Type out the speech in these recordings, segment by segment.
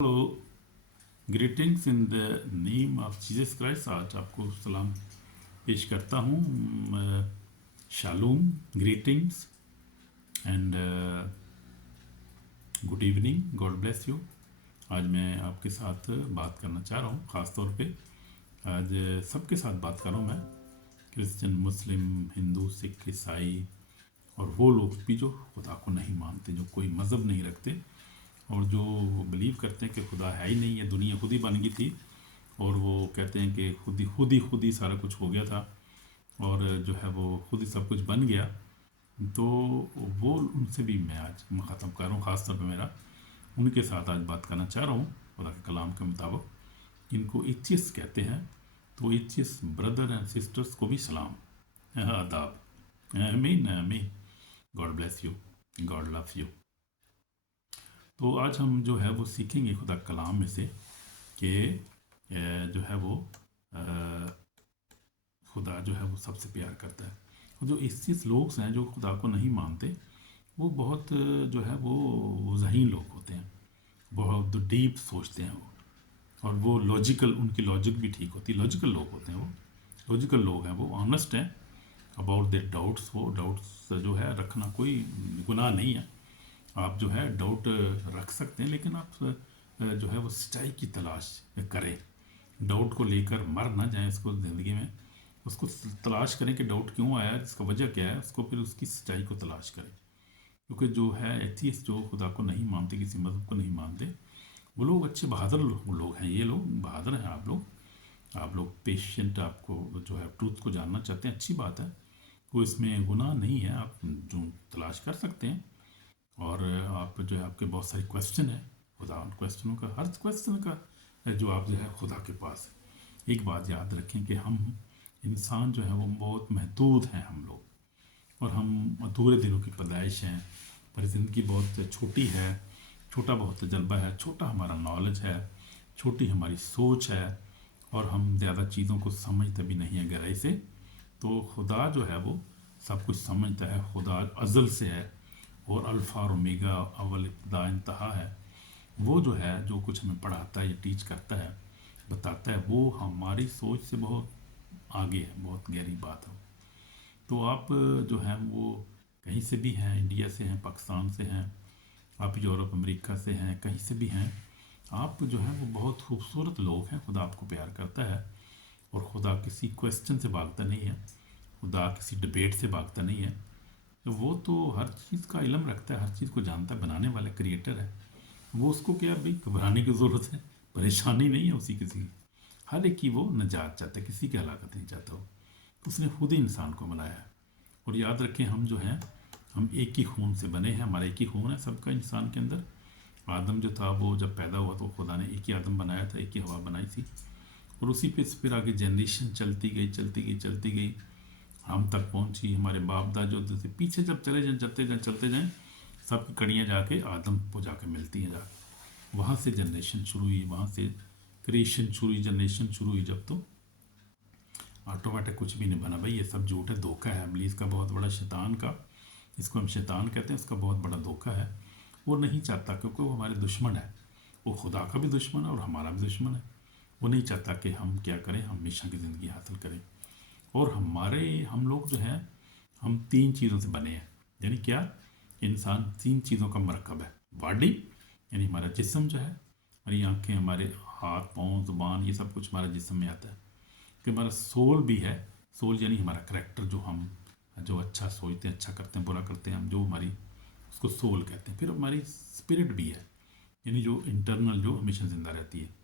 Hello, greetings in the name of Jesus Christ. आज आपको सलाम पेश करता हूँ। Shalom, greetings and good evening, God bless you. आज मैं आपके साथ बात करना चाह रहा हूँ, ख़ास तौर पे आज सबके साथ बात कर रहा हूँ मैं, क्रिश्चियन, मुस्लिम, हिंदू, सिख, ईसाई और वो लोग भी जो खुदा को नहीं मानते, जो कोई मज़हब नहीं रखते और जो बिलीव करते हैं कि खुदा है ही नहीं, ये दुनिया खुद ही बन गई थी और वो कहते हैं कि खुद ही सारा कुछ हो गया था और जो है वो खुद ही सब कुछ बन गया। तो वो उनसे भी मैं आज ख़त्म कर रहा हूँ। ख़ास तौर पे मेरा उनके साथ आज बात करना चाह रहा हूँ खुदा के कलाम के मुताबिक। इनको एथियस्ट कहते हैं, तो एथियस्ट ब्रदर एंड सिस्टर्स को भी सलाम, आदाब, आमीन आमीन। God bless you, God love you. तो आज हम जो है वो सीखेंगे खुदा कलाम में से कि जो है वो खुदा जो है वो सबसे प्यार करता है। और जो इस लोग हैं जो खुदा को नहीं मानते, वो बहुत जो है वो ज़हीन लोग होते हैं, बहुत डीप सोचते हैं वो, और वो लॉजिकल, उनकी लॉजिक भी ठीक होती है, लॉजिकल लोग होते हैं, वो लॉजिकल लोग हैं, वो ऑनेस्ट हैं अबाउट देयर डाउट्स। वो डाउट्स जो है रखना कोई गुनाह नहीं है, आप जो है डाउट रख सकते हैं, लेकिन आप जो है वो सच्चाई की तलाश करें। डाउट को लेकर मर ना जाएं इसको ज़िंदगी में, उसको तलाश करें कि डाउट क्यों आया, इसका वजह क्या है, उसको फिर उसकी सच्चाई को तलाश करें। क्योंकि जो है एथियस्ट, जो खुदा को नहीं मानते, किसी मज़हब को नहीं मानते, वो लोग अच्छे बहादुर लोग हैं। ये लोग बहादुर हैं। आप लोग पेशेंट, आपको जो है ट्रूथ को जानना चाहते हैं, अच्छी बात है, कोई इसमें गुनाह नहीं है, आप जो तलाश कर सकते हैं। और आप जो है आपके बहुत सारे क्वेश्चन हैं, खुदा उन क्वेश्चनों का, हर क्वेश्चन का जवाब जो है खुदा के पास है। एक बात याद रखें कि हम इंसान जो है वो बहुत महदूद हैं हम लोग, और हम अधूरे दिनों की पैदाइश हैं, पर ज़िंदगी बहुत छोटी है, छोटा बहुत तजर्बा है, छोटा हमारा नॉलेज है, छोटी हमारी सोच है, और हम ज़्यादा चीज़ों को समझते भी नहीं हैं गहराई से। तो खुदा जो है वो सब कुछ समझता है। खुदा अज़ल से है और अल्फ़ा और ओमेगा, अव्वल इब्तिदा इंतहा है। वो जो है जो कुछ हमें पढ़ाता है या टीच करता है, बताता है, वो हमारी सोच से बहुत आगे है, बहुत गहरी बात है। तो आप जो हैं वो कहीं से भी हैं, इंडिया से हैं, पाकिस्तान से हैं, आप यूरोप अमेरिका से हैं, कहीं से भी हैं, आप जो हैं वो बहुत खूबसूरत लोग हैं। खुदा आपको प्यार करता है, और खुदा किसी क्वेश्चन से भागता नहीं है, खुदा किसी डिबेट से भागता नहीं है। तो वो तो हर चीज़ का इल्म रखता है, हर चीज़ को जानता है, बनाने वाला क्रिएटर है। वो उसको क्या भाई घबराने की ज़रूरत है, परेशानी नहीं है उसी किसी की। हर एक की वो निजात चाहता है, किसी की हलाकत नहीं चाहता वो। उसने खुद ही इंसान को बनाया है। और याद रखें, हम जो हैं हम एक ही खून से बने हैं, हमारा एक ही खून है सबका इंसान के अंदर। आदम जो था वो जब पैदा हुआ तो खुदा ने एक ही आदम बनाया था, एक ही हवा बनाई थी, और उसी पे फिर आगे जनरेशन चलती गई चलती गई चलती गई, हम तक पहुंची। हमारे बाप दादा जो थे, पीछे जब चले जाएं, चलते जाएं, सबकी कड़ियाँ जाके आदम को जाके मिलती हैं, जाके वहाँ से जनरेशन शुरू हुई, वहाँ से क्रिएशन शुरू हुई, जनरेशन शुरू हुई। जब तो ऑटोमेटिक कुछ भी नहीं बना भाई, ये सब झूठ है, धोखा है इब्लीस का बहुत बड़ा, शैतान का, इसको हम शैतान कहते हैं, उसका बहुत बड़ा धोखा है। वो नहीं चाहता, क्योंकि वो हमारे दुश्मन है, वो खुदा का भी दुश्मन है और हमारा भी दुश्मन है। वो नहीं चाहता कि हम क्या करें, हम हमेशा की ज़िंदगी हासिल करें। और हम लोग जो हैं, हम तीन चीज़ों से बने हैं। यानी क्या, इंसान तीन चीज़ों का मरकब है। बॉडी यानी हमारा जिस्म जो है, हमारी आँखें, हमारे हाथ पाँव ज़ुबान, ये सब कुछ हमारा जिस्म में आता है। कि हमारा सोल भी है। सोल यानी हमारा करैक्टर, जो हम जो अच्छा सोचते हैं, अच्छा करते हैं, बुरा करते हैं, हम जो हमारी, उसको सोल कहते हैं। फिर हमारी स्पिरिट भी है, यानी जो इंटरनल, जो हमेशा ज़िंदा रहती है,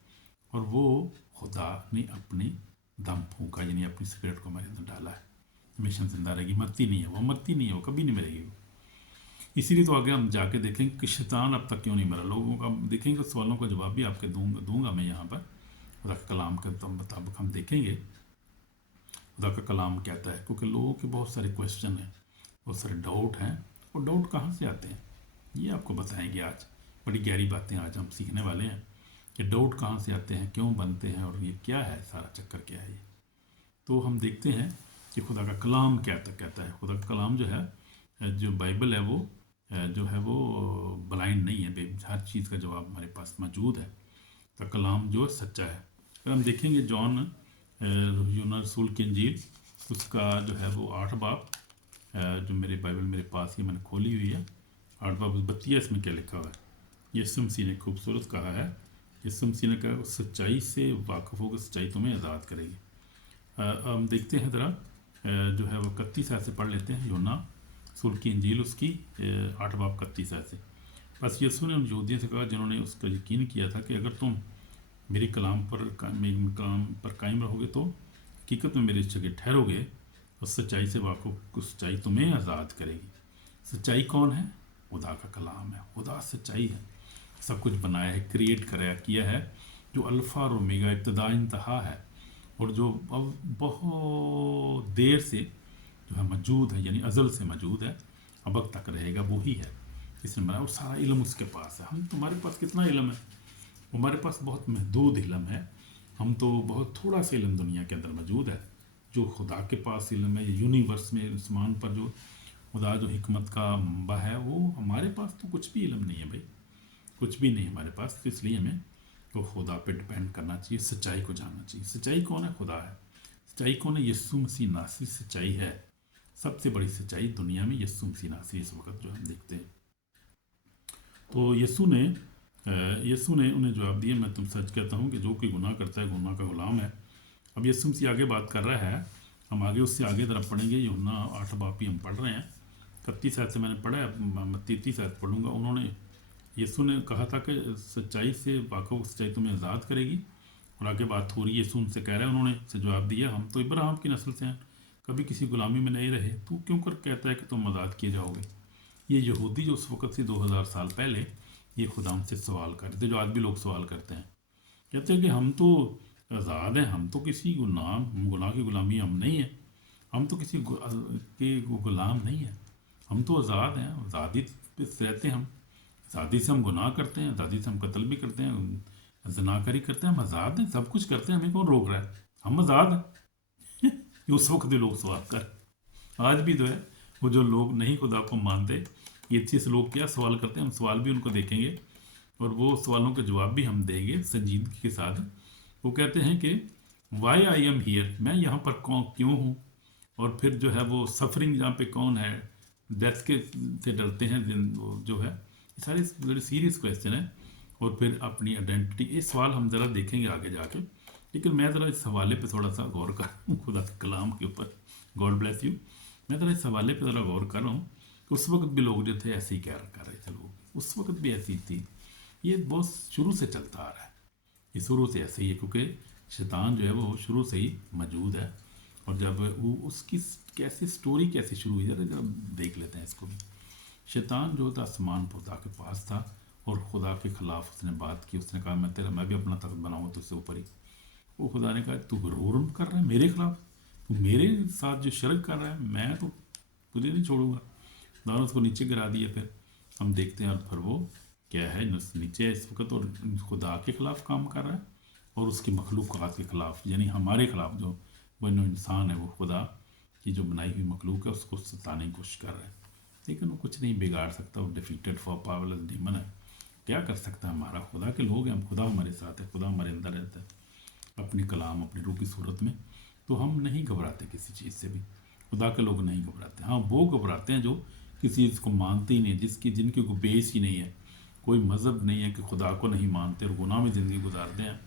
और वो खुदा ने अपनी दम फूंका, यानी अपनी स्पिरिट को हमारे अंदर डाला है, हमेशा जिंदा रहेगी, मरती नहीं है, वो मरती नहीं है, वो कभी नहीं मरेगी वो। इसीलिए तो आगे हम जाके देखेंगे कि शैतान अब तक क्यों नहीं मरा। लोगों का देखेंगे, सवालों का जवाब भी आपके दूंगा मैं यहाँ पर। खुदा का कलाम के मुताबिक हम देखेंगे खुदा का कलाम कहता है, क्योंकि लोगों के बहुत सारे क्वेश्चन हैं, बहुत सारे डाउट हैं। और डाउट कहाँ से आते हैं, ये आपको बताएंगे आज। बड़ी गहरी बातें आज हम सीखने वाले हैं कि डाउट कहाँ से आते हैं, क्यों बनते हैं, और ये क्या है, सारा चक्कर क्या है ये। तो हम देखते हैं कि खुदा का कलाम क्या कहता है। खुदा का कलाम जो है, जो बाइबल है, वो जो है वो ब्लाइंड नहीं है, हर चीज़ का जवाब हमारे पास मौजूद है। का कलाम जो सच्चा है। अगर हम देखेंगे जॉन यूहन्ना रसूल की इंजील, उसका जो है वो 8 बाब, जो मेरे बाइबल मेरे पास ही मैंने खोली हुई है, 8 बाब 32 में क्या लिखा हुआ है। यीशु मसीह ने खूबसूरत कहा है, यीशु मसीह ने कहा सच्चाई से वाकिफ़ होकर सच्चाई तुम्हें आज़ाद करेगी। हम देखते हैं ज़रा, जो है वो 31 आयत से पढ़ लेते हैं, यूहन्ना रसूल की इंजील उसकी 8 बाब 31 आयत से। बस यीशु ने उन यहूदियों से कहा जिन्होंने उसका यकीन किया था कि अगर तुम मेरे कलाम पर कायम रहोगे तो हकीकत में मेरे जगह ठहरोगे और सच्चाई से वाकिफ़, सच्चाई तुम्हें आज़ाद करेगी। सच्चाई कौन है? खुदा का कलाम है। खुदा सच्चाई है, सब कुछ बनाया है, क्रिएट कराया किया है, जो अल्फ़ा और ओमेगा, इब्तिदा इंतहा है, और जो अब बहुत देर से जो है मौजूद है, यानी अज़ल से मौजूद है, अब तक रहेगा, वही है जिसने बनाया। और सारा इल्म उसके पास है। हम तुम्हारे पास कितना इल्म है? हमारे पास बहुत महदूद इल्म है। हम तो बहुत थोड़ा सा इल्म दुनिया के अंदर मौजूद है। जो खुदा के पास इल्म है, यूनिवर्स में आसमान पर जो खुदा जो हिकमत का मंबा है, वो हमारे पास तो कुछ भी इल्म नहीं है भाई, कुछ भी नहीं हमारे पास। तो इसलिए हमें तो खुदा पे डिपेंड करना चाहिए, सच्चाई को जानना चाहिए। सच्चाई कौन है? खुदा है। सच्चाई कौन है? यीशु मसीह नासरी सच्चाई है। सबसे बड़ी सच्चाई दुनिया में यीशु मसीह नासरी इस वक्त जो हम देखते हैं। तो यीशु ने उन्हें जवाब दिया, मैं तुम सच कहता हूँ कि जो कोई गुनाह करता है गुनाह का गुलाम है। अब यीशु मसीह आगे बात कर रहा है, हम आगे उससे आगे तरफ पढ़ेंगे। यूहन्ना 8 बाब ही हम पढ़ रहे हैं, 31 आयत से मैंने पढ़ा है, मैं 33 आयत पढ़ूँगा। उन्होंने यीशु ने कहा था कि सच्चाई से वाकिफ़, सच्चाई तुम्हें आज़ाद करेगी। और आगे बात हो रही है, यीशु उनसे कह रहा है, उन्होंने से जवाब दिया, हम तो इब्राहिम की नस्ल से हैं, कभी किसी गुलामी में नहीं रहे, तू क्यों कर कहता है कि तुम आज़ाद किए जाओगे। ये यहूदी जो उस वक़्त से 2000 साल पहले ये खुदा से सवाल करते थे, जो आज भी लोग सवाल करते हैं, कहते हैं कि हम तो आज़ाद हैं, हम तो किसी गुनाह की गुलामी हम नहीं है, हम तो किसी के गुलाम नहीं है, हम तो आज़ाद हैं, आज़ादी पे रहते हैं, हम आज़ादी से हम गुनाह करते हैं, आज़ादी से हम कत्ल भी करते हैं, जनाकारी करते हैं, हम आज़ाद हैं, सब कुछ करते हैं, हमें कौन रोक रहा है, हम आज़ाद हैं। ये उस वक्त भी लोग सवाल कर, आज भी जो है वो जो लोग नहीं खुदा को मानते, ये चीज़ लोग क्या सवाल करते हैं, हम सवाल भी उनको देखेंगे और वो सवालों के जवाब भी हम देंगे संजीदगी के साथ। वो कहते हैं कि वाई आई एम हियर, मैं यहाँ पर क्यों हूँ, और फिर जो है वो सफरिंग जहाँ पे कौन है, डेथ के से डरते हैं वो जो है, सारे बड़े सीरियस क्वेश्चन है। और फिर अपनी आइडेंटिटी, ये सवाल हम ज़रा देखेंगे आगे जाके, लेकिन मैं ज़रा इस हवाले पे थोड़ा सा गौर कर रहा हूँ खुदा के कलाम के ऊपर। God bless you. मैं ज़रा इस हवाले पे ज़रा गौर कर रहा हूँ कि उस वक्त भी लोग जो थे ऐसे ही क्या कर रहे थे, लोग उस वक्त भी ऐसी थी। ये बहुत शुरू से चलता आ रहा है, ये शुरू से ऐसे ही है, क्योंकि शैतान जो है वो शुरू से ही मौजूद है। और जब वो उसकी कैसी स्टोरी कैसे शुरू हुई, जरा देख लेते हैं इसको भी। शैतान जो था आसमान खुदा के पास था और खुदा के ख़िलाफ़ उसने बात की। उसने कहा मैं भी अपना तख्त बनाऊँगा तुझसे ऊपर ही। वो खुदा ने कहा तू गरूर कर रहा है मेरे खिलाफ, तू मेरे साथ जो शर्क कर रहा है, मैं तो तुझे नहीं छोड़ूंगा। खुदा ने उसको नीचे गिरा दिया। फिर हम देखते हैं और फिर वो क्या है, नीचे इस वक्त और खुदा के ख़िलाफ़ काम कर रहा है और उसकी मखलूक़ात के ख़िलाफ़, यानी हमारे ख़िलाफ़ जो बनो इंसान है, वो खुदा की जो बनाई हुई मखलूक है उसको सताने की कोशिश कर रहा है। लेकिन वो कुछ नहीं बिगाड़ सकता, वो डिफीटेड फॉर पावरलेस डीमन है। क्या कर सकता है हमारा? खुदा के लोग हैं हम, खुदा हमारे साथ है, खुदा हमारे अंदर रहता है अपनी कलाम अपनी रूह की सूरत में। तो हम नहीं घबराते किसी चीज़ से भी, खुदा के लोग नहीं घबराते। हाँ, वो घबराते हैं जो किसी चीज़ को मानते ही नहीं, जिनकी कोई बेस ही नहीं है, कोई मज़हब नहीं है, कि खुदा को नहीं मानते और गुनाह में ज़िंदगी गुजारते हैं।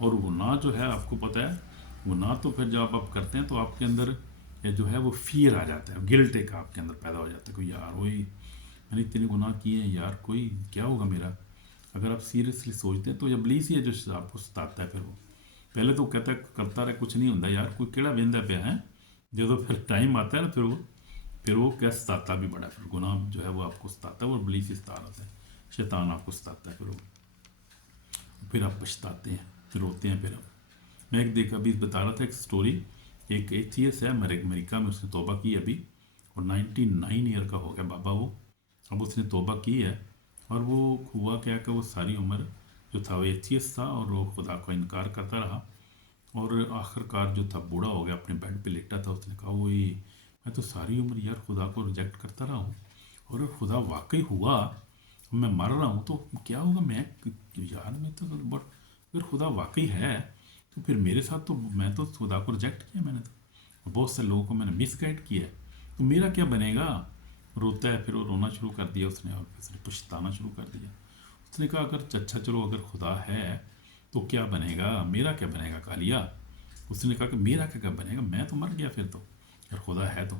और गुनाह जो है आपको पता है, गुनाह तो फिर जब आप करते हैं तो आपके अंदर जो है वो फियर आ जाता है, गिल्ट एक आपके अंदर पैदा हो जाता है, कोई यार वही मैंने इतने गुनाह किए हैं यार, कोई क्या होगा मेरा। अगर आप सीरियसली सोचते हैं तो इब्लीस ही है जो आपको सताता है। फिर वो पहले तो कहता है करता रहे, कुछ नहीं होता यार, कोई केड़ा वेंदा पे है। जब फिर टाइम आता है ना, फिर वो क्या सताता भी बड़ा, फिर गुनाह जो है वो आपको सताता है, वो इब्लीस ही सता रहा है, शैतान आपको सताता है। फिर आप पछताते हैं, फिर रोते हैं। फिर मैं एक अभी बता रहा था एक स्टोरी, एक एथियस है अमेरिका में, उसने तौबा की अभी और 99 ईयर का हो गया बाबा वो। अब उसने तौबा की है और वो हुआ क्या कि वो सारी उम्र जो था वो एथियस था और वो खुदा का इनकार करता रहा और आखिरकार जो था बूढ़ा हो गया, अपने बेड पे लेटा था। उसने कहा वही मैं तो सारी उम्र यार खुदा को रिजेक्ट करता रहा हूँ और खुदा वाकई हुआ, मैं मर रहा हूँ तो क्या होगा, मैं यार मैं तो बहुत اگر خدا واقعی ہے تو پھر میرے ساتھ تو میں تو خدا کو ریجیکٹ کیا میں نے تو بہت سے لوگوں کو میں نے مس گائڈ کیا ہے، تو میرا کیا بنے گا؟ روتا ہے، پھر وہ رونا شروع کر دیا اس نے اور پھر اس نے پچھتانا شروع کر دیا۔ اس نے کہا اگر اچھا چلو اگر خدا ہے تو کیا بنے گا، میرا کیا بنے گا کالیا؟ اس نے کہا کہ میرا کیا بنے گا، میں تو مر گیا پھر تو اگر خدا ہے تو۔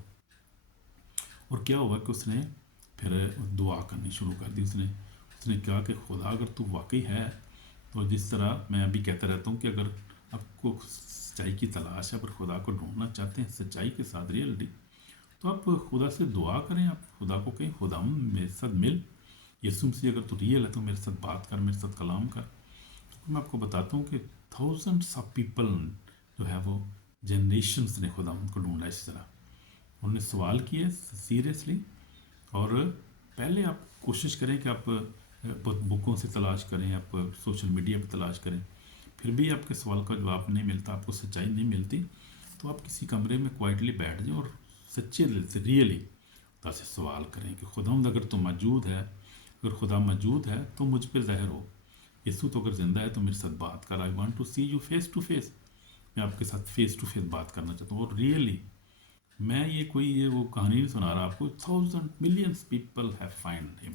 اور کیا ہوا کہ اس نے پھر دعا کرنی شروع کر دی، اس نے کہا کہ خدا اگر تو واقعی ہے تو جس طرح میں ابھی کہتا رہتا ہوں کہ اگر آپ کو سچائی کی تلاش ہے، اگر خدا کو ڈھونڈنا چاہتے ہیں سچائی کے ساتھ ریئلٹی، تو آپ خدا سے دعا کریں، آپ خدا کو کہیں خدا میرے ساتھ مل، یسوع مسیح اگر تو ریئل ہے تو میرے ساتھ بات کر، میرے ساتھ کلام کر۔ تو میں آپ کو بتاتا ہوں کہ تھاؤزنڈس آف پیپل جو ہے وہ جنریشنس نے خدا ان کو ڈھونڈا اس طرح، انہوں نے سوال کیے سیریسلی۔ اور پہلے آپ کوشش کریں کہ آپ بکوں سے تلاش کریں، آپ سوشل میڈیا پہ تلاش کریں، پھر بھی آپ کے سوال کا جواب نہیں ملتا، آپ کو سچائی نہیں ملتی، تو آپ کسی کمرے میں کوائٹلی بیٹھ جائیں اور سچے دل سے ریئلی خدا سے سوال کریں کہ خداوند اگر تو موجود ہے، اگر خدا موجود ہے تو مجھ پہ ظاہر ہو، یسوع تو اگر زندہ ہے تو میرے ساتھ بات کر، I want to see you face to face, میں آپ کے ساتھ فیس ٹو فیس بات کرنا چاہتا ہوں۔ اور ریئلی میں یہ وہ کہانی نہیں سنا رہا آپ کو، thousand millions people have find ہم،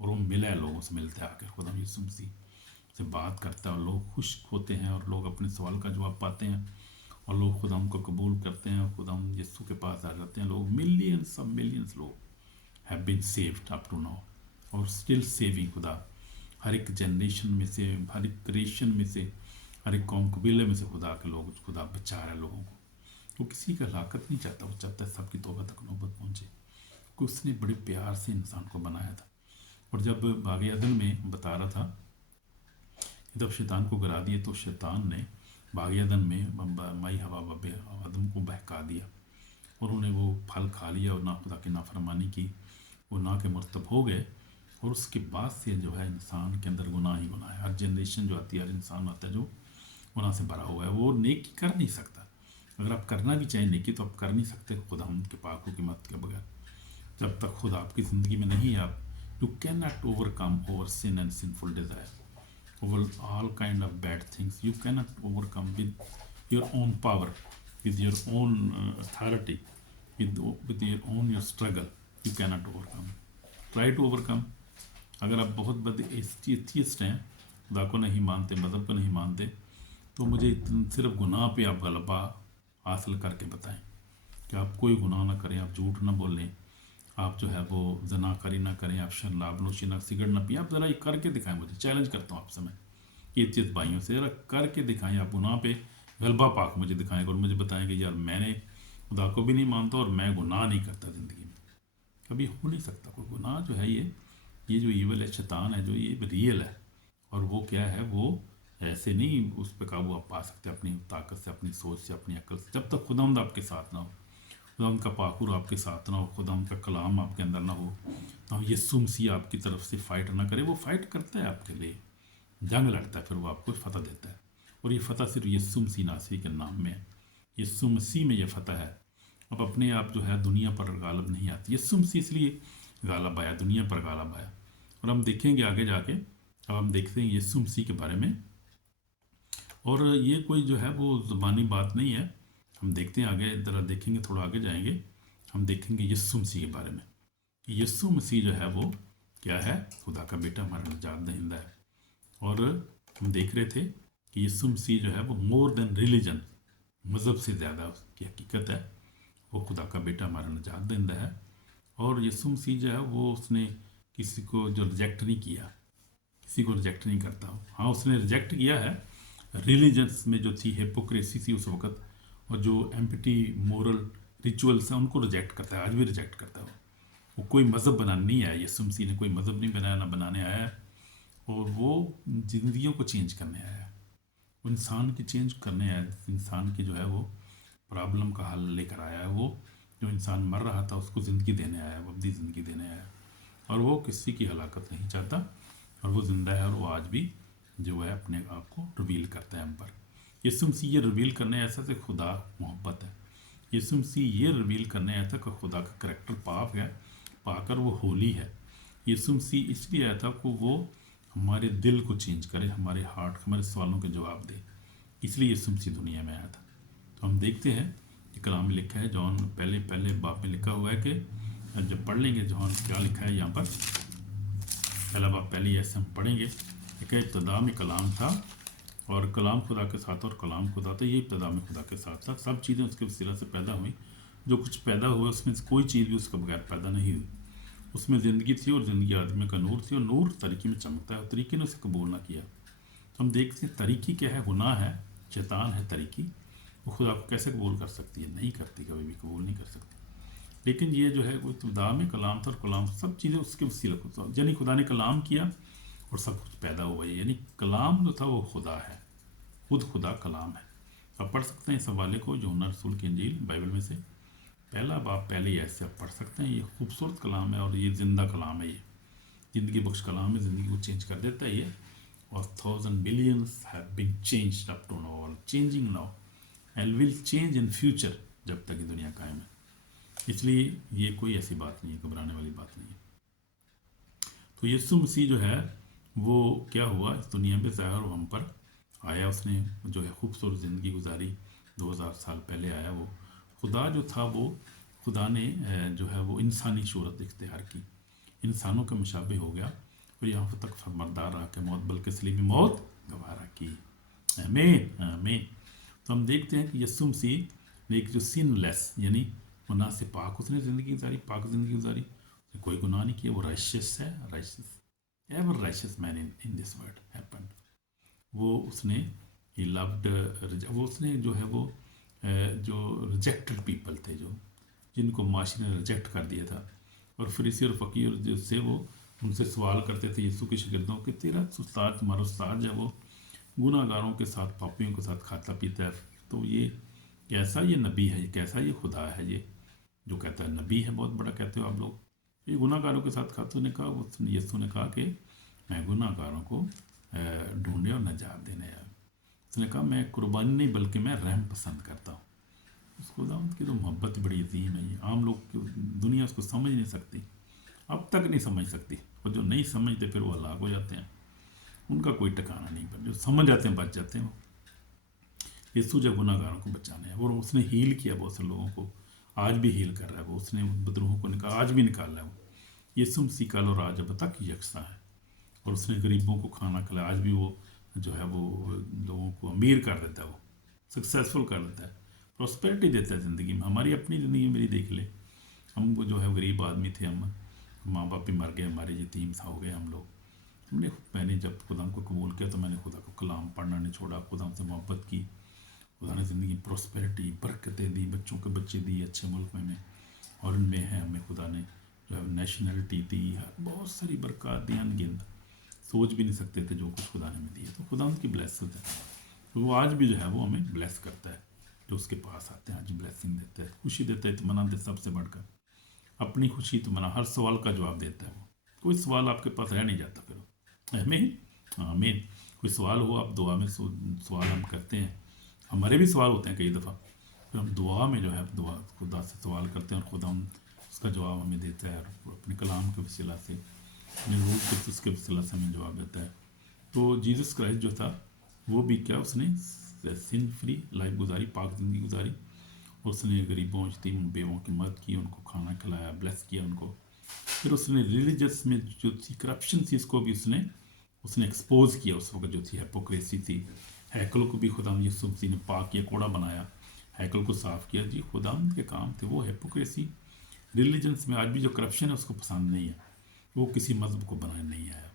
اور وہ ملا ہے، لوگوں سے ملتا ہے آ کے، خدا یسوع مسیح سے بات کرتا ہے اور لوگ خوش ہوتے ہیں اور لوگ اپنے سوال کا جواب پاتے ہیں اور لوگ خدا کو قبول کرتے ہیں اور خدا یسوع کے پاس آ جاتے ہیں، لوگ ملینس آف ملینس لوگ have been saved up to now اور اسٹل سیونگ۔ خدا ہر ایک جنریشن میں سے، ہر ایک کریشن میں سے، ہر ایک قوم قبیلے میں سے خدا کے لوگ، خدا بچا رہا ہے لوگوں کو، وہ کسی کا ہلاکت نہیں چاہتا، وہ چاہتا ہے سب کی توبہ تک نوبت پہنچے، کیونکہ اس نے بڑے پیار سے انسان کو بنایا تھا۔ اور جب باغ عدن میں بتا رہا تھا جب شیطان کو گرا دیا تو شیطان نے باغ عدن میں مائی ہوا بب آدم کو بہکا دیا اور انہیں وہ پھل کھا لیا اور نہ خدا کی نافرمانی کی، وہ نہ کے مرتب ہو گئے، اور اس کے بعد سے جو ہے انسان کے اندر گناہ ہی گناہ ہے، ہر جنریشن جو آتی ہے، ہر انسان آتا ہے جو گناہ سے بھرا ہوا ہے، وہ نیکی کر نہیں سکتا، اگر آپ کرنا بھی چاہیں نیکی تو آپ کر نہیں سکتے خدا کے پاک کی مدد کے بغیر، جب تک خدا آپ کی زندگی میں نہیں ہے، آپ you can not overcome over sin and sinful desire, over all kind of bad things. You cannot overcome with your own power, with your own authority, with your own your struggle. You cannot overcome. Try to overcome. اگر آپ بہت بڑے atheist ہیں، خدا کو نہیں مانتے، مذہب کو نہیں مانتے، تو مجھے صرف گناہ پہ آپ غلبہ حاصل کر کے بتائیں کہ آپ کوئی گناہ نہ کریں، آپ جھوٹ نہ بولیں، آپ جو ہے وہ زنا کاری نہ کریں، آپ شراب نوشی نہ، سگریٹ نہ پئیں، آپ ذرا یہ کر کے دکھائیں، مجھے چیلنج کرتا ہوں آپ سے، میں یہ چیز بھائیوں سے ذرا کر کے دکھائیں، آپ گناہ پہ غلبہ پاک مجھے دکھائیں اور مجھے بتائیں کہ یار میں نے خدا کو بھی نہیں مانتا اور میں گناہ نہیں کرتا زندگی میں، کبھی ہو نہیں سکتا کوئی گناہ جو ہے، یہ جو ایول ہے، شیطان ہے، جو یہ ریئل ہے، اور وہ کیا ہے، وہ ایسے نہیں اس پہ قابو آپ پا سکتے اپنی طاقت سے، اپنی سوچ سے، اپنی عقل سے، جب تک خداوند آپ کے ساتھ نہ ہو، خداوند کا پاکر آپ کے ساتھ نہ ہو، خداوند کا کلام آپ کے اندر نہ ہو، نہ یسوع مسیح آپ کی طرف سے فائٹ نہ کرے، وہ فائٹ کرتا ہے آپ کے لیے، جنگ لڑتا ہے، پھر وہ آپ کو فتح دیتا ہے، اور یہ فتح صرف یسوع مسیح ناصری کے نام میں ہے، یسوع مسیح میں یہ فتح ہے، اب اپنے آپ جو ہے دنیا پر غالب نہیں آتی، یسوع مسیح اس لیے غالب آیا، دنیا پر غالب آیا، اور ہم دیکھیں گے آگے جا کے، اب ہم دیکھتے ہیں یسوع مسیح کے بارے میں، اور یہ کوئی جو ہے وہ زبانی بات نہیں ہے، ہم دیکھتے ہیں آگے، ذرا دیکھیں گے، تھوڑا آگے جائیں گے، ہم دیکھیں گے یسوع مسیح کے بارے میں، یسوع مسیح جو ہے وہ کیا ہے، خدا کا بیٹا، ہمارا نجات دہندہ ہے، اور ہم دیکھ رہے تھے کہ یسوع مسیح جو ہے وہ مور دین ریلیجن، مذہب سے زیادہ اس کی حقیقت ہے، وہ خدا کا بیٹا، ہمارا نجات دہندہ ہے، اور یسوع مسیح جو ہے وہ اس نے کسی کو جو ریجیکٹ نہیں کیا، کسی کو ریجیکٹ نہیں کرتا، ہاں اس نے ریجیکٹ کیا ہے ریلیجنس میں جو تھی، ہیپوکریسی تھی اس وقت، اور جو ایمپٹی مورل ریچولس ہیں ان کو ریجیکٹ کرتا ہے، آج بھی ریجیکٹ کرتا ہے، وہ کوئی مذہب بنانے نہیں آیا، یسوع مسیح نے کوئی مذہب نہیں بنایا، نہ بنانے آیا ہے، اور وہ زندگیوں کو چینج کرنے آیا ہے، وہ انسان کی چینج کرنے آیا ہے، انسان کی جو ہے وہ پرابلم کا حل لے کر آیا ہے، وہ جو انسان مر رہا تھا اس کو زندگی دینے آیا ہے، وہ ابدی زندگی دینے آیا ہے، اور وہ کسی کی ہلاکت نہیں چاہتا، اور وہ زندہ ہے، اور وہ آج بھی جو ہے اپنے آپ کو ریویل کرتا ہے ہم پر۔ یسوع مسیح یہ ریویل کرنے ایسا کہ خدا محبت ہے، یسوع مسیح یہ ریویل کرنے آیا تھا کہ خدا کا کریکٹر پاک ہے، پا کر وہ ہولی ہے، یسوع مسیح اس لیے آیا تھا کہ وہ ہمارے دل کو چینج کرے، ہمارے ہارٹ، ہمارے سوالوں کے جواب دے، اس لیے یسوع مسیح دنیا میں آیا تھا۔ تو ہم دیکھتے ہیں کہ کلام میں لکھا ہے، جون پہلے باب میں لکھا ہوا ہے کہ جب پڑھ لیں گے جون کیا لکھا ہے یہاں پر، پہلا باب پہلے ایسے ہم پڑھیں گے کہ ابتدا میں کلام تھا اور کلام خدا کے ساتھ اور کلام خدا تھا، یہ ابتدا میں خدا کے ساتھ تھا، سب چیزیں اس کے وسیلہ سے پیدا ہوئیں، جو کچھ پیدا ہوا اس میں سے کوئی چیز بھی اس کے بغیر پیدا نہیں ہوئی۔ اس میں زندگی تھی اور زندگی آدمی کا نور تھی، اور نور طریقے میں چمکتا ہے اور طریقے نے اسے قبول نہ کیا۔ ہم دیکھتے ہیں طریقی کیا ہے، گناہ ہے، شیطان ہے طریقی، وہ خدا کو کیسے قبول کر سکتی ہے؟ نہیں کرتی، کبھی بھی قبول نہیں کر سکتی۔ لیکن یہ جو ہے وہ ابتدا میں کلام تھا اور کلام سب چیزیں اس کے وسیلہ کو، یعنی خدا نے کلام کیا اور سب کچھ پیدا ہوا ہے، یعنی کلام جو تھا وہ خدا ہے، خود خدا کلام ہے۔ آپ پڑھ سکتے ہیں اس حوالے کو یوحنا رسول کی انجیل بائبل میں سے پہلا باب پہلے ایسے آپ پڑھ سکتے ہیں۔ یہ خوبصورت کلام ہے اور یہ زندہ کلام ہے، یہ زندگی بخش کلام ہے، زندگی کو چینج کر دیتا ہے یہ، اور 1000 billions have been changed up to now, changing now and will change in future جب تک یہ دنیا قائم ہے۔ اس لیے یہ کوئی ایسی بات نہیں ہے، گھبرانے والی بات نہیں ہے۔ تو یسوع مسیح جو ہے وہ کیا ہوا، اس دنیا میں ظاہر و ہم پر آیا، اس نے جو ہے خوبصورت زندگی گزاری، 2000 سال پہلے آیا۔ وہ خدا جو تھا، وہ خدا نے جو ہے وہ انسانی صورت اختیار کی، انسانوں کے مشابہ ہو گیا اور یہاں تک فرمانبردار رہا کہ موت بلکہ صلیبی موت گوارا کی۔ آمین آمین۔ تو ہم دیکھتے ہیں کہ یسوع مسیح نے ایک جو سین لیس یعنی گناہ سے پاک اس نے زندگی گزاری، پاک زندگی گزاری، اس نے کوئی گناہ نہیں کیا، وہ رائشس ہے، righteous ever righteous man in this world happened. وہ اس نے ہی لوڈ، وہ اس نے جو ہے وہ جو ریجیکٹڈ پیپل تھے، جو جن کو معاشرے نے ریجیکٹ کر دیا تھا، اور فریسی اور فقیر جس سے وہ ان سے سوال کرتے تھے یسوع کے شاگردوں کہ تیرا استاد، تمہارا استاد جو ہے وہ گناہ گاروں کے ساتھ، پاپیوں کے ساتھ کھاتا پیتا ہے، تو یہ کیسا یہ نبی ہے، کیسا یہ خدا ہے، یہ جو کہتا ہے نبی ہے بہت بڑا کہتے ہو آپ لوگ، یہ گناہ گاروں کے ساتھ کھاتا۔ نے کہا، یسوع نے کہا کہ میں گناہ گاروں کو ڈھونڈنے اور نجات دینے آیا۔ اس نے کہا میں قربانی نہیں بلکہ میں رحم پسند کرتا ہوں۔ اس خداوند کی تو محبت بڑی عظیم ہے، یہ عام لوگ دنیا اس کو سمجھ نہیں سکتی، اب تک نہیں سمجھ سکتی، اور جو نہیں سمجھتے پھر وہ ہلاک ہو جاتے ہیں، ان کا کوئی ٹھکانا نہیں، پر جو سمجھ جاتے ہیں بچ جاتے ہیں۔ یسوع جب گناہ گاروں کو بچانے ہے، اور اس نے ہیل کیا بہت سے لوگوں کو، آج بھی ہیل کر رہا ہے وہ، اس نے بدروہوں کو نکالا، آج بھی نکال رہا ہے وہ۔ یسوع مسیح کل اور آج اب تک یکساں ہے، اور اس نے غریبوں کو کھانا کھلایا، آج بھی وہ جو ہے وہ لوگوں کو امیر کر دیتا ہے، وہ سکسیزفل کر دیتا ہے، پراسپیرٹی دیتا ہے زندگی میں۔ ہماری اپنی زندگی میری دیکھ لے، ہم کو جو ہے غریب آدمی تھے، ہم ماں باپ بھی مر گئے ہمارے، یتیم سا ہو گئے ہم لوگ۔ میں نے جب خدا کو قبول کیا تو میں نے خدا کو کلام پڑھنا نہیں چھوڑا، خدا سے محبت کی، خدا نے زندگی پراسپیرٹی، برکتیں دی، بچوں کے بچے دی اچھے ملک میں اور ان میں ہے ہمیں خدا نے جو ہے نیشنلٹی دی، بہت ساری برکات دی انگنت، سوچ بھی نہیں سکتے تھے جو کچھ خدا نے ہمیں دیا۔ تو خدا ان کی بلیسز ہے، تو وہ آج بھی جو ہے وہ ہمیں بلیس کرتا ہے، جو اس کے پاس آتے ہیں آج بلیسنگ دیتا ہے، خوشی دیتا ہے، اطمینان دیتا ہے، سب سے بڑھ کر اپنی خوشی اطمینان، ہر سوال کا جواب دیتا ہے وہ، کوئی سوال آپ کے پاس رہ نہیں جاتا پھر۔ آمین آمین۔ کوئی سوال ہو آپ دعا میں سوال ہم کرتے ہیں، ہمارے بھی سوال ہوتے ہیں کئی دفعہ، پھر ہم دعا میں جو ہے دعا خدا سے سوال کرتے ہیں، اور خدا اس کا جواب ہمیں دیتا ہے، اور اپنے کلام کے وسیلہ سے، اپنے روح کے اس کے وسیلہ سے ہمیں جواب دیتا ہے۔ تو جیزس کرائسٹ جو تھا وہ بھی کیا، اس نے سن فری لائف گزاری، پاک زندگی گزاری، اور اس نے غریبوں، یتیموں، بیووں کی مدد کی، ان کو کھانا کھلایا، بلیس کیا ان کو۔ پھر اس نے ریلیجس میں جو تھی کرپشن تھی، اس کو بھی اس نے ایکسپوز کیا، اس وقت جو تھی ہیپوکریسی تھی۔ ہیکل کو بھی خدا یسوع مسیح نے پاک کیا، کوڑا بنایا، ہیکل کو صاف کیا، جی خدا کے کام تھے وہ۔ ہیپوکریسی ریلیجنس میں آج بھی جو کرپشن ہے اس کو پسند نہیں ہے، وہ کسی مذہب کو بنانے نہیں آیا،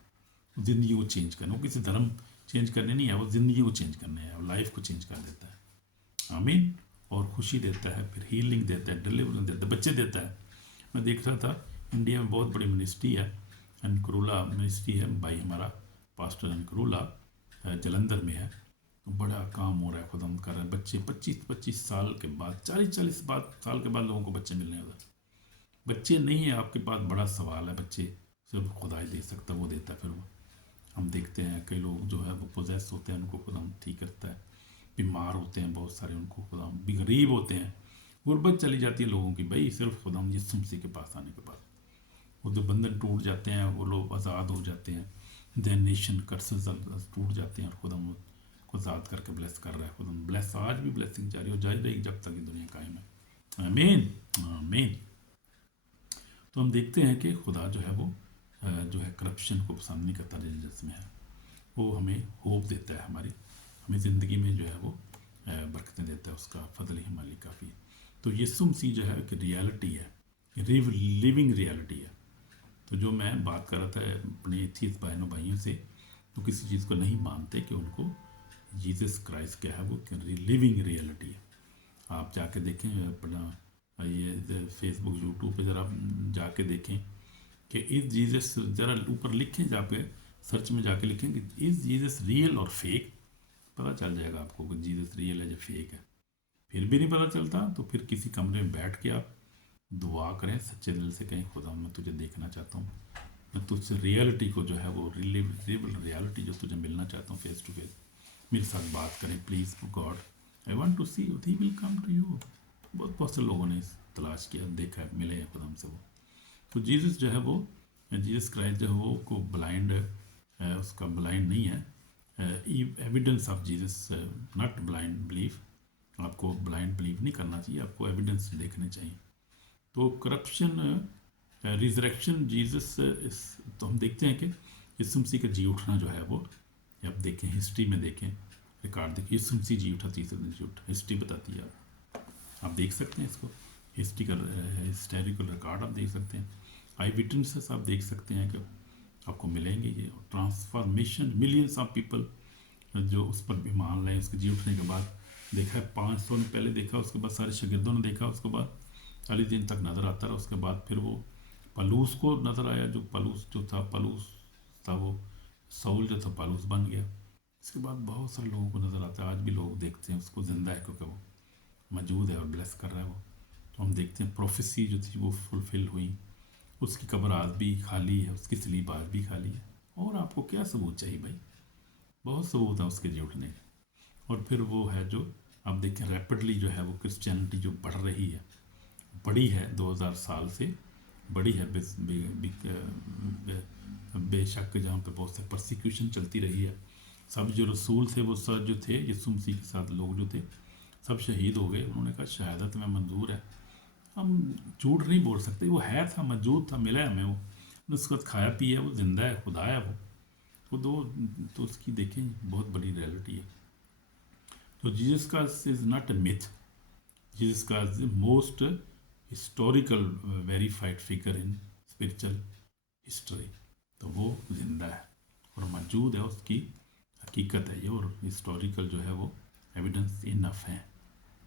وہ زندگی کو چینج کرنا، وہ کسی دھرم چینج کرنے نہیں آیا، وہ زندگی کو چینج کرنے آیا، وہ لائف کو چینج کر دیتا ہے۔ آمین۔ اور خوشی دیتا ہے، پھر ہیلنگ دیتا ہے، ڈیلیورنس دیتا ہے، بچے دیتا ہے۔ میں دیکھ رہا تھا انڈیا میں بہت بڑی منسٹری ہے، انکرولا منسٹری ہے، بھائی ہمارا پاسٹر انکرولا جلندھر میں ہے، تو بڑا کام ہو رہا ہے، خدا کر رہا ہے۔ بچے 25 سال کے بعد، 40 سال کے بعد لوگوں کو بچے ملنے ہوتے ہیں۔ بچے نہیں ہیں آپ کے پاس، بڑا سوال ہے، بچے صرف خدا ہی دے سکتا ہے، وہ دیتا ہے۔ پھر وہ ہم دیکھتے ہیں کئی لوگ جو ہے وہ پوزیس ہوتے ہیں، ان کو خدا ٹھیک کرتا ہے، بیمار ہوتے ہیں بہت سارے، ان کو خدا بھی غریب ہوتے ہیں، غربت چلی جاتی ہے لوگوں کی، بھائی صرف خدا یسوع مسیح کے پاس آنے کے بعد وہ جو بندھن ٹوٹ جاتے ہیں، وہ لوگ آزاد ہو جاتے ہیں، देन नेशन कर्सेस टूट जाते हैं और खुदा को ज़ाद करके ब्लेस कर रहा है। खुदा ब्लेस, आज भी ब्लेसिंग जारी हो जारी रहेगी जब तक ये दुनिया कायम है। आमीन आमीन। तो हम देखते हैं कि खुदा जो है वो जो है करप्शन को पसंद नहीं करता जिसमें है, वो हमें होप देता है, हमें ज़िंदगी में जो है वो बरकतें देता है, उसका फजल ही हमारे लिए काफ़ी है। तो यीशु मसीह जो है कि रियलिटी है, लिविंग रियलिटी है। तो जो मैं बात कर रहा था अपने एथियस्ट बहनों भाइयों से, तो किसी चीज़ को नहीं मानते कि उनको जीसस क्राइस्ट क्या है, वो लिविंग रियलिटी है। आप जाके देखें अपना ये फेसबुक यूट्यूब पे ज़रा जाके देखें कि इज़ जीसस, ज़रा ऊपर लिखें, जाके सर्च में जाके लिखें कि इज़ जीसस रियल और फेक, पता चल जाएगा आपको कि जीसस रियल है या फेक है। फिर भी नहीं पता चलता तो फिर किसी कमरे में बैठ के आप दुआ करें, सच्चे दिल से कहें खुदा मैं तुझे देखना चाहता हूँ, मैं तुझसे रियलिटी को जो है वो रियलिटी जो तुझे मिलना चाहता हूँ फेस टू फेस, मेरे साथ बात करें please God, I want to see he will come to you. बहुत से लोगों ने तलाश किया, देखा, मिले हैं खुदा हमसे वो। तो जीसस जो है वो, जीसस क्राइस्ट जो है वो को ब्लाइंड, उसका ब्लाइंड नहीं है, evidence of Jesus, not blind believe. आपको ब्लाइंड बिलीव नहीं करना चाहिए, आपको एविडेंस देखने चाहिए। तो करप्शन, रिजरेक्शन जीसस, तो हम देखते हैं कि यीशु मसीह का जी उठना जो है वो, आप देखें हिस्ट्री में देखें, रिकॉर्ड देखिए, यीशु मसीह जी उठा, तीसरे दिन जी उठा, हिस्ट्री बताती है। आप देख सकते हैं इसको, हिस्ट्री का हिस्टोरिकल रिकॉर्ड आप देख सकते हैं, आई विटनेसेस आप देख सकते हैं कि आपको मिलेंगे ये। ट्रांसफॉर्मेशन, मिलियंस ऑफ पीपल जो उस पर भी मान लें उसके जी उठने के बाद, देखा है 500 ने पहले देखा, उसके बाद सारे शागिर्दों ने देखा, उसके बाद 40 दिन तक नज़र आता रहा। उसके बाद फिर वो पलूस को नज़र आया, जो पलूस था वो साउल जो था पलूस बन गया। इसके बाद बहुत सारे लोगों को नज़र आता है, आज भी लोग देखते हैं उसको ज़िंदा है क्योंकि वो मौजूद है और ब्लेस कर रहा है वो। तो हम देखते हैं प्रोफेसी जो थी वो फुलफिल हुई, उसकी कब्र आज भी खाली है, उसकी स्लीब आज भी खाली है। और आपको क्या सबूत चाहिए भाई, बहुत सबूत है उसके जी उठने के। और फिर वो है जो आप देखें रैपिडली जो है वो क्रिश्चियनिटी जो बढ़ रही है, बड़ी है 2000 साल से बड़ी है, बेशक जहाँ पे बहुत से परसिक्यूशन चलती रही है। सब जो रसूल थे वो सब जो थे यीशु मसीह के साथ लोग जो थे सब शहीद हो गए। उन्होंने कहा शहादत में मंजूर है, हम झूठ नहीं बोल सकते, वो है था, मौजूद था, मिला है हमें वो, उसके बाद खाया पिया, वो जिंदा है, खुदा है वो दो। तो उसकी देखें बहुत बड़ी रियलिटी है। तो जीसस का is not a myth, Jesus का is most historical verified figure in spiritual history. तो वो जिंदा है और मौजूद है, उसकी हकीकत है ये, और हिस्टोरिकल जो है वो एविडेंस इनफ है,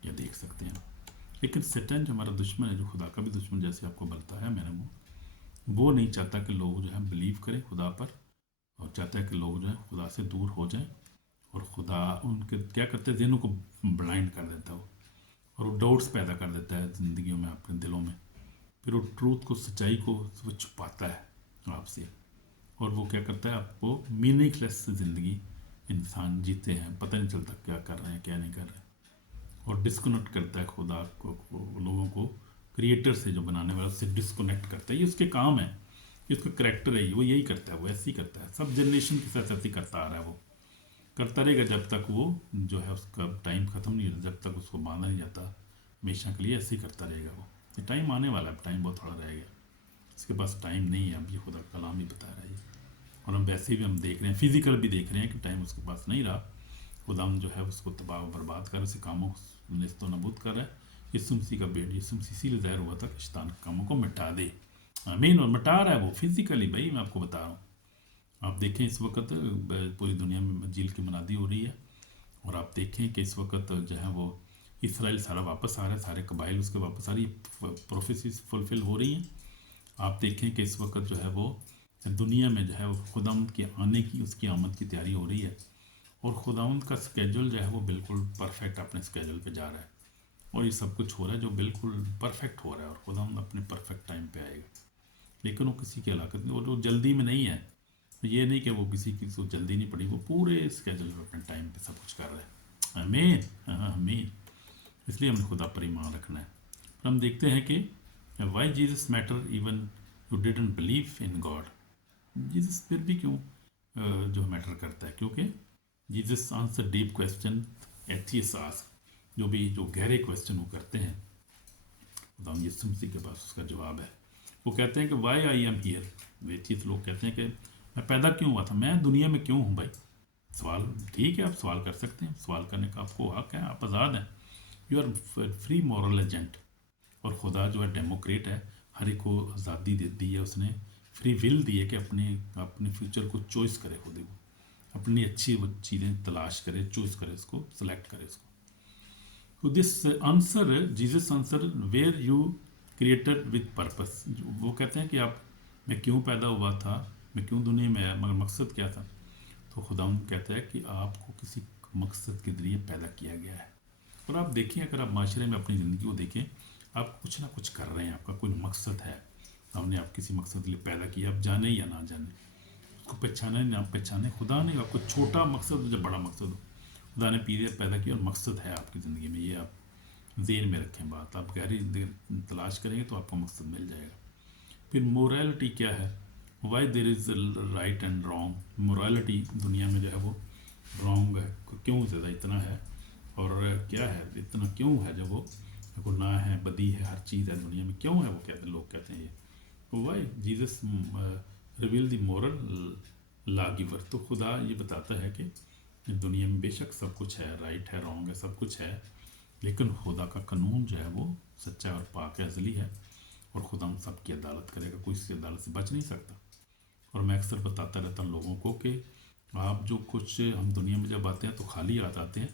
ये देख सकते हैं। लेकिन सैटन जो हमारा दुश्मन है, जो खुदा का भी दुश्मन जैसे आपको बताया मैंने, वो नहीं चाहता कि लोग जो है बिलीव करें खुदा पर, और चाहता है कि लोग जो है खुदा से दूर हो जाएं। और खुदा उनके क्या करते हैं, दिनों को ब्लाइंड कर देता है वो, और वो डाउट्स पैदा कर देता है ज़िंदगियों में, अपने दिलों में। फिर वो ट्रूथ को, सच्चाई को वो छुपाता है आपसे, और वो क्या करता है, आपको मीनिंगलेस ज़िंदगी इंसान जीते हैं, पता नहीं चलता क्या कर रहे हैं क्या नहीं कर रहे हैं, और डिस्कनेक्ट करता है खुदा को लोगों को क्रिएटर से, जो बनाने वाला, उससे डिस्कनेक्ट करता है। ये उसके काम है, ये उसका करेक्टर है, वो यही करता है, वो ऐसे ही करता है, सब जनरेशन के साथ ऐसे ही करता आ रहा है, वो करता रहेगा जब तक वो जो है उसका टाइम ख़त्म नहीं होता, जब तक उसको बांधा नहीं जाता, हमेशा के लिए ऐसे ही करता रहेगा वो। ये टाइम आने वाला है, टाइम बहुत थोड़ा रहेगा, इसके पास टाइम नहीं है, अब ये खुदा कलाम ही बता रहा है। और हम वैसे भी हम देख रहे हैं, फिजिकल भी देख रहे हैं कि टाइम उसके पास नहीं रहा, खुदा जो है उसको तबाह बर्बाद कर, ऐसे कामों को नेस्तो नबूद कर रहा है। यीशु मसीह का बेट, यीशु मसीह इसीलिए ज़ाहिर हुआ था कि शैतान के कामों को मिटा दे, आमीन। और मिटा रहा है वो फिजिकली, भाई मैं आपको बता रहा हूँ। आप देखें इस वक्त पूरी दुनिया में झील की मुनादी हो रही है, और आप देखें कि इस वक्त जो है वो इसराइल सारा वापस आ रहा है, सारे कबाइल उसके वापस आ रही, प्रोफेसीज फुलफिल हो रही हैं। आप देखें कि इस वक्त जो है वो दुनिया में जो है वो खुदावंद के आने की, उसकी आमद की तैयारी हो रही है, और खुदावंद का स्केजूल जो है वो बिल्कुल परफेक्ट अपने स्केजूल पे जा रहा है, और ये सब कुछ हो रहा है जो बिल्कुल परफेक्ट हो रहा है, और खुदावंद अपने परफेक्ट टाइम पे आएगा। लेकिन वो किसी की हलाकत नहीं, और वो जल्दी में नहीं है, ये नहीं कि वो किसी की तो जल्दी नहीं पड़ी, वो पूरे स्केजूल पे अपने टाइम पे सब कुछ कर रहे हैं, आमीन आमीन। इसलिए हमें खुदा पर ईमान रखना है। पर हम देखते हैं कि why Jesus matter even you didn't believe in God, Jesus फिर भी क्यों جو میٹر کرتا ہے، کیونکہ Jesus answer deep question atheists ask, جو گہرے کویسچن وہ کرتے ہیں، خدا یسوع مسیح کے پاس اس کا جواب ہے۔ وہ کہتے ہیں کہ why I am here, atheists لوگ کہتے ہیں کہ میں پیدا کیوں ہوا تھا، میں دنیا میں کیوں ہوں بھائی؟ سوال ٹھیک ہے، آپ سوال کر سکتے ہیں، سوال کرنے کا آپ کو حق ہے، آپ آزاد ہیں، you are free moral agent. اور خدا جو ہے ڈیموکریٹ ہے، ہر ایک کو آزادی دی ہے، اس نے فری ول دی ہے کہ اپنے فیوچر کو چوائس کرے، خود وہ اپنی اچھی وہ چیزیں تلاش کرے، چوز کرے، اس کو سلیکٹ کرے اس کو۔ تو this answer Jesus answer where you created with purpose, وہ کہتے ہیں کہ میں کیوں پیدا ہوا تھا، میں کیوں دنیا میں آیا، مگر مقصد کیا تھا؟ تو خدا کہتا ہے کہ آپ کو کسی مقصد کے ذریعے پیدا کیا گیا ہے۔ اور آپ دیکھیں، اگر آپ معاشرے میں اپنی زندگی کو دیکھیں، آپ کچھ نہ کچھ کر رہے ہیں، آپ کا کوئی مقصد ہے، ہم نے آپ کسی مقصد کے لیے پیدا کیا، آپ جانیں یا نہ جانیں، اس کو پہچانے نہ پہچانے، خدا نے آپ کو چھوٹا مقصد ہو یا بڑا مقصد ہو، خدا نے پیدا کیا اور مقصد ہے آپ کی زندگی میں، یہ آپ ذہن میں رکھیں بات، آپ گہری تلاش کریں گے تو آپ کو مقصد مل جائے گا۔ پھر مورالٹی کیا ہے، why there is right and wrong, morality دنیا میں جو ہے وہ رانگ ہے، کیوں زیادہ اتنا ہے، اور کیا ہے اتنا کیوں ہے، جب وہ گناہ ہے، بدی ہے، ہر چیز ہے دنیا میں، کیوں ہے وہ کہتے ہیں، لوگ کہتے ہیں یہ why Jesus reveal the moral law giver, تو خدا یہ بتاتا ہے کہ دنیا میں بے شک سب کچھ ہے، رائٹ ہے، رانگ ہے، سب کچھ ہے، لیکن خدا کا قانون جو ہے وہ سچا اور پاک ہے، ازلی ہے، اور خدا ہم سب کی عدالت کرے گا، کوئی اس کی عدالت سے بچ نہیں سکتا۔ اور میں اکثر بتاتا رہتا ہوں لوگوں کو کہ آپ جو کچھ ہم دنیا میں جب آتے ہیں تو خالی آتے ہیں،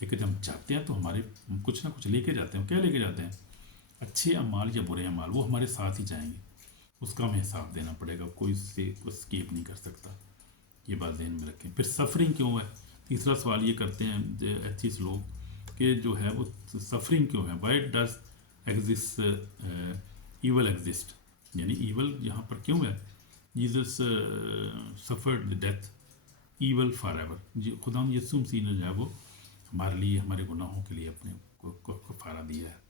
لیکن جب ہم جاتے ہیں تو ہمارے کچھ نہ کچھ لے کے جاتے ہیں، کیا لے کے جاتے ہیں؟ اچھے اعمال یا برے اعمال، وہ ہمارے ساتھ ہی جائیں گے، اس کا ہمیں حساب دینا پڑے گا، کوئی اس سے اسکیپ نہیں کر سکتا، یہ بات ذہن میں رکھیں۔ پھر سفرنگ کیوں ہے، تیسرا سوال یہ کرتے ہیں ایتھیسٹ لوگ کہ جو ہے وہ سفرنگ کیوں ہے، why does exist evil exist, یعنی ایول یہاں پر کیوں ہے؟ Jesus suffered death evil forever, جی خدا یسوع مسیح نے جو ہے وہ ہمارے لیے، ہمارے گناہوں کے لیے اپنے کو کفارہ دیا ہے۔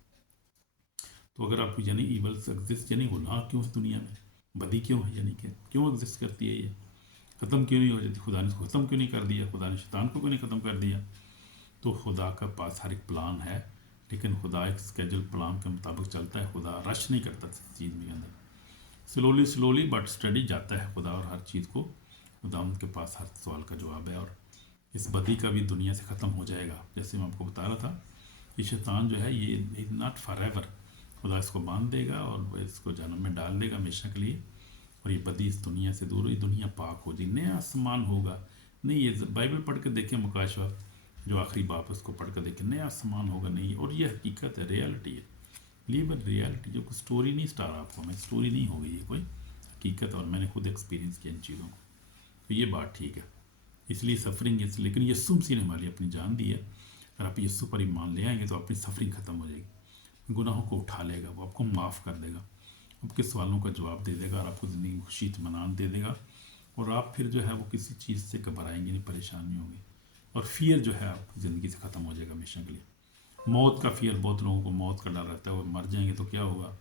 تو اگر آپ کو یعنی ایولس ایگزسٹ، یعنی گناہ کیوں ہے دنیا میں، بدی کیوں ہے، یعنی کہ کیوں ایگزسٹ کرتی ہے، یہ ختم کیوں نہیں ہو جاتی، خدا نے اس کو ختم کیوں نہیں کر دیا، خدا نے شیطان کو کیوں نہیں ختم کر دیا؟ تو خدا کا پاس ہر ایک پلان ہے، لیکن خدا ایک اسکیجول پلان کے مطابق چلتا ہے، خدا رش نہیں کرتا اس چیز میں اندر، سلولی بٹ اسٹڈی جاتا ہے خدا، اور ہر چیز کو خدا ان کے پاس ہر سوال کا جواب ہے، اور اس بدی کا بھی دنیا سے ختم ہو جائے گا، جیسے میں آپ کو بتا رہا تھا، یہ شیطان جو ہے یہ از ناٹ فار ایور، خدا اس کو باندھ دے گا اور اس کو جہنم میں ڈال دے گا ہمیشہ کے لیے، اور یہ بدی اس دنیا سے دور ہوئی، دنیا پاک ہو جائے، نیا آسمان ہوگا، نہیں یہ بائبل پڑھ کے دیکھیں، مکاشفہ جو آخری باپ اس کو پڑھ کر دیکھیں، نیا آسمان ہوگا، نہیں، اور یہ حقیقت ہے، ریالٹی ہے، لیو ان ریالٹی، جو کوئی اسٹوری نہیں اسٹار آپ کو، ہمیں اسٹوری نہیں ہوگی، یہ کوئی حقیقت، اور میں نے خود ایکسپیرینس کیا ان چیزوں کو، تو یہ بات ٹھیک ہے، اس لیے سفرنگ لیکن یسوع مسیح نے ہمارے لیے اپنی جان دی ہے، اگر آپ یسوع پر ایمان لے آئیں گے تو اپنی سفرنگ ختم ہو جائے گی، گناہوں کو اٹھا لے گا، وہ آپ کو معاف کر دے گا، آپ کے سوالوں کا جواب دے دے گا، اور آپ کو زندگی میں خوشی اطمینان دے دے گا، اور آپ پھر جو ہے وہ کسی چیز سے گھبرائیں گے نہیں، پریشان نہیں ہوں گے، اور فیئر جو ہے آپ کی زندگی سے ختم ہو جائے گا ہمیشہ کے لیے۔ موت کا فیئر، بہت لوگوں کو موت کا ڈر رہتا ہے، وہ مر جائیں گے تو کیا ہوگا،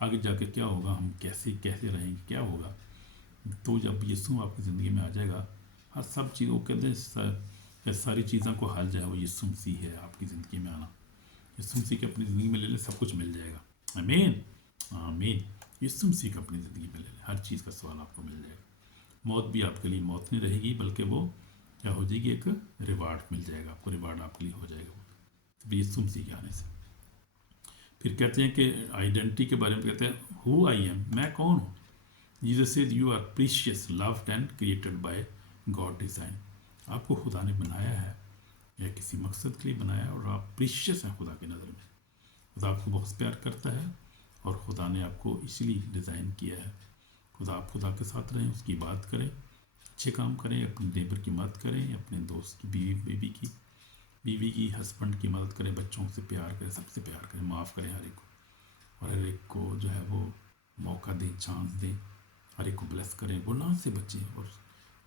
آگے جا کے کیا ہوگا، ہم کیسے رہیں گے، کیا ہوگا؟ تو جب یسوع آپ کی زندگی میں آ جائے گا، ہر سب چیزوں کہتے ہیں ساری چیزوں کو حل جو ہے وہ یسوع مسیح ہے، آپ کی زندگی میں آنا، یسوع مسیح کے اپنی زندگی میں لے لیں، سب کچھ مل جائے گا، آمین آمین، یسوع مسیح کو اپنی زندگی میں لے لیں، ہر چیز کا سوال آپ کو مل جائے گا، موت بھی آپ کے لیے موت نہیں رہے گی، بلکہ وہ کیا ہو جائے گی، ایک ریوارڈ مل جائے گا آپ کو، ریوارڈ آپ کے لیے ہو جائے گا وہ یسوع مسیح کے آنے سے۔ پھر کہتے ہیں کہ آئیڈینٹی کے بارے میں کہتے ہیں ہو آئی ایم، میں کون ہوں، Jesus says you are precious loved and created by God design, آپ کو خدا نے بنایا ہے یا کسی مقصد کے لیے بنایا ہے، اور آپ پریشیس ہیں خدا کی نظر میں، خدا آپ کو بہت پیار کرتا ہے، اور خدا نے آپ کو اسی لیے ڈیزائن کیا ہے، آپ خدا کے ساتھ رہیں، اس کی بات کریں، اچھے کام کریں، اپنے نیبر کی مدد کریں، اپنے دوست کی بیوی کی ہسبینڈ کی مدد کریں، بچوں سے پیار کریں، سب سے پیار کریں، معاف کریں ہر ایک کو، اور ہر ایک کو جو ہے وہ موقع دیں، چانس دیں، ہر ایک کو بلیس کریں، گناہ سے بچیں اور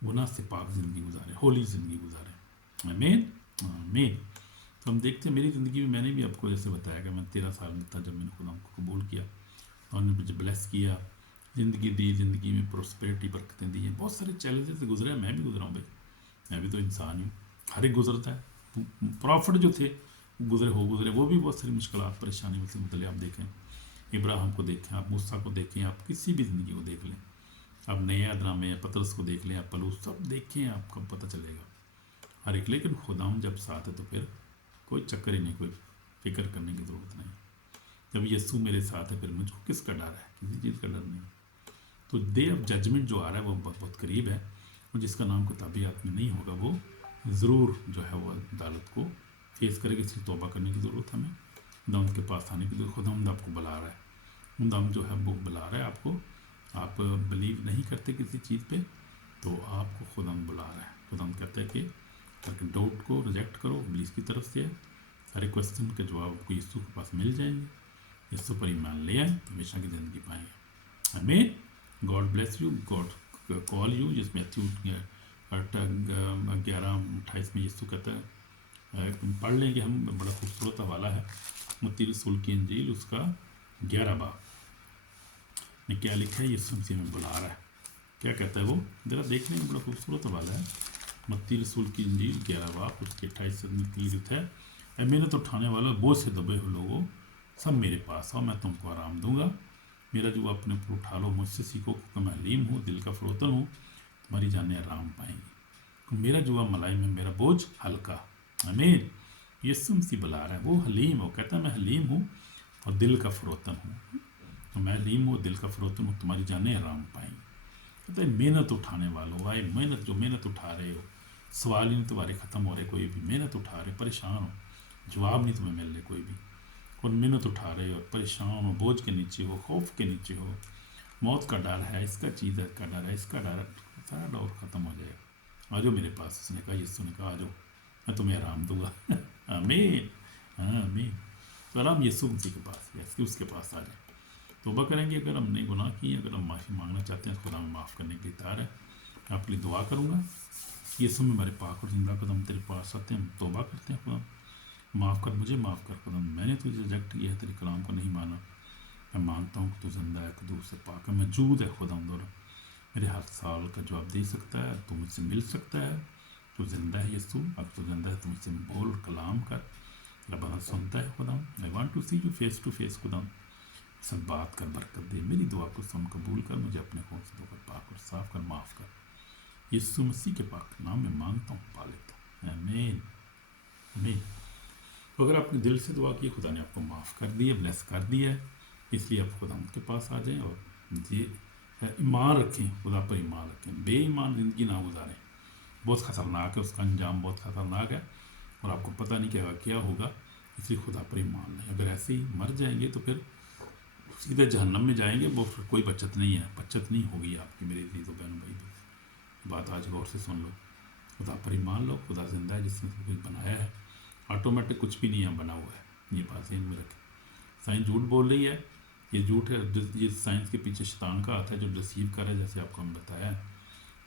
گناہ سے پاک زندگی گزاریں، ہولی زندگی گزاریں، آمین آمین۔ تو ہم دیکھتے ہیں میری زندگی میں، میں نے بھی آپ کو جیسے بتایا کہ میں 13 سال میں تھا جب میں نے خدا کو قبول کیا، اور نے مجھے بلیس کیا، ज़िंदगी दी, ज़िंदगी में प्रॉस्पेरिटी बरकतें दी हैं। बहुत सारे चैलेंजेस से गुजरे हैं, मैं भी गुजरा हूँ भाई, मैं भी तो इंसान ही हूँ, हर एक गुजरता है। प्रॉफिट जो थे गुजरे, वो भी बहुत सारी मुश्किलात परेशानियों से मुतले। आप देखें इब्राहिम को देखें, आप मूसा को देखें, आप किसी भी ज़िंदगी को देख लें, आप नया ड्रामे या पतरस को देख लें, आप पलूस सब देखें, आपको पता चलेगा हर एक। लेकिन खुदाम जब साथ है तो फिर कोई चक्कर ही नहीं, कोई फिक्र करने की ज़रूरत नहीं। जब यीशु मेरे साथ है फिर मुझको किसका डर है, किसी चीज़ का डर नहीं। तो डे ऑफ जजमेंट जो आ रहा है वो बहुत बहुत करीब है, और जिसका नाम किताबियात में नहीं होगा वो ज़रूर जो है वो अदालत को फेस करेगा। इसलिए तौबा करने की ज़रूरत हमें, खुदावंद के पास आने की ज़रूरत। खुदावंद आपको बुला रहा है, खुदावंद जो है वो बुला रहा है आपको। आप बिलीव नहीं करते किसी चीज़ पे तो आपको खुदावंद बुला रहा है। खुदावंद कहता है कि ताकि डाउट को रिजेक्ट करो, इब्लीस की तरफ से है। सारे क्वेश्चन के जवाब आपको यीशु के पास मिल जाएंगे। यीशु पर ईमान ले आए, हमेशा की ज़िंदगी पाएंगे। हमें God bless you, God call you. जिसमें मैथ्यू 11:28 में यीशु कहता है, पढ़ लेंगे हम, बड़ा खूबसूरत हवाला है मत्ती रसूल की इंजील उसका 11 बाब में क्या लिखा है। यीशु मसीह में बुला रहा है, क्या कहता है वो ज़रा देख लेंगे, बड़ा खूबसूरत हवाला है। मत्ती रसूल की इंजील 11 बाब उसके 28 में लिखा है, मेहनत उठाने वाला बोझ से दबे हुए लोगों सब मेरे पास आओ, मैं तुमको आराम दूंगा। मेरा जो अपने ऊपर उठा लो, मुझसे सीखो क्योंकि मैं हलीम हूँ, दिल का फरोतन हूँ, तुम्हारी जाने आराम पाएंगी। तो मेरा जो मलाई में मेरा बोझ हल्का। आमीन। यीशु मसीह बुला रहा है, वो हलीम हो, कहता है मैं हलीम हूँ और दिल का फरोतन हूँ। तो मैं हलीम हूँ, दिल का फरोतन हूँ, तुम्हारी जाने आराम पाएंगी। कहता है मेहनत उठाने वालों, आए मेहनत, जो मेहनत उठा रहे हो, सवाल ही नहीं तुम्हारे ख़त्म हो रहे, कोई भी मेहनत उठा रहे, परेशान हो, जवाब नहीं तुम्हें मिल रहे कोई भी, और मेहनत उठा रहे हो, परेशान हो, बोझ के नीचे हो, खौफ के नीचे हो, मौत का डर है, इसका चीज़ का डर है, इसका डर है, सारा डर ख़त्म हो जाएगा। आ जाओ मेरे पास, उसने कहा, यीशु ने कहा आ जाओ, मैं तुम्हें आराम दूंगा। आमीन, हाँ आमीन। तो आराम यीशु मसीह के पास है, इसके उसके पास आ जाए, तौबा करेंगे। अगर हमने गुनाह किए, अगर हम माफ़ी मांगना चाहते हैं, खुदा हमें माफ़ करने के लिए तैयार है। मैं आपके लिए दुआ करूँगा। यीशु में हमारे पाक और जिंदा कदम तेरे पास आते हैं, हम तौबा करते हैं। खुदा माफ़ कर, मुझे माफ़ कर खुदा, मैंने तुझे रिजेक्ट किया है, तेरे कलाम को नहीं माना। मैं मानता हूँ कि तू जिंदा है, कदूर से पाक है, मौजूद है खुदा। मेरे हर साल का जवाब दे सकता है, तू मुझसे मिल सकता है, तू जिंदा है यीशु। अब तू जिंदा है, तू मुझसे बोल, कलाम कर, मेरा बात सुनता है खुदा। I want to see you face to face खुदा, सब बात कर, बरकत दे, मेरी दुआ को सुन कबूल कर, मुझे अपने खून से धोकर पाक और साफ कर, माफ़ कर। यीशु मसीह के पाक नाम में मांगता हूँ, पा लेता हूँ, आमीन आमीन। तो अगर आपने दिल से दुआ की, खुदा ने आपको माफ़ कर दिया, ब्लेस कर दिया है, इसलिए आप खुदा उनके पास आ जाएं और ये ईमान रखें, खुदा पर ईमान रखें, बेईमान ज़िंदगी ना गुजारें। बहुत ख़तरनाक है, उसका अंजाम बहुत ख़तरनाक है और आपको पता नहीं क्या होगा, इसलिए खुदा पर ईमान नहीं। अगर ऐसे ही मर जाएंगे तो फिर सीधे जहन्नम में जाएंगे, वो फिर कोई बचत नहीं है, बचत नहीं होगी आपकी। मेरे अज़ीज़ बहन भाई, बात आज गौर से सुन लो, खुदा पर ईमान लो। खुदा जिंदा है, जिसने सब कुछ बनाया है, ऑटोमेटिक कुछ भी नहीं है बना हुआ है। ये बात ध्यान में रखें। साइंस झूठ बोल रही है, ये झूठ है, ये साइंस के पीछे शैतान का हाथ है जो डिसीव कर रहा है। जैसे आपको हम बताया है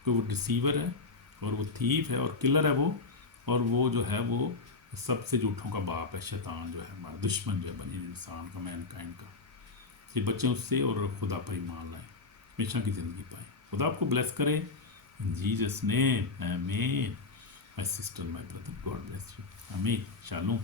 कि वो डिसीवर है और वो थीफ है और किलर है वो, और वो जो है वो सबसे झूठों का बाप है, शैतान जो है हमारा दुश्मन जो है बनी इंसान का, मैन काइंड का। ये बच्चे उससे और खुदा पर ईमान लाएं, हमेशा की ज़िंदगी पाएँ। खुदा आपको ब्लेस करे, इन जीसस नेम, आमीन। My sister, my brother, God bless you, आमीन। शालोम।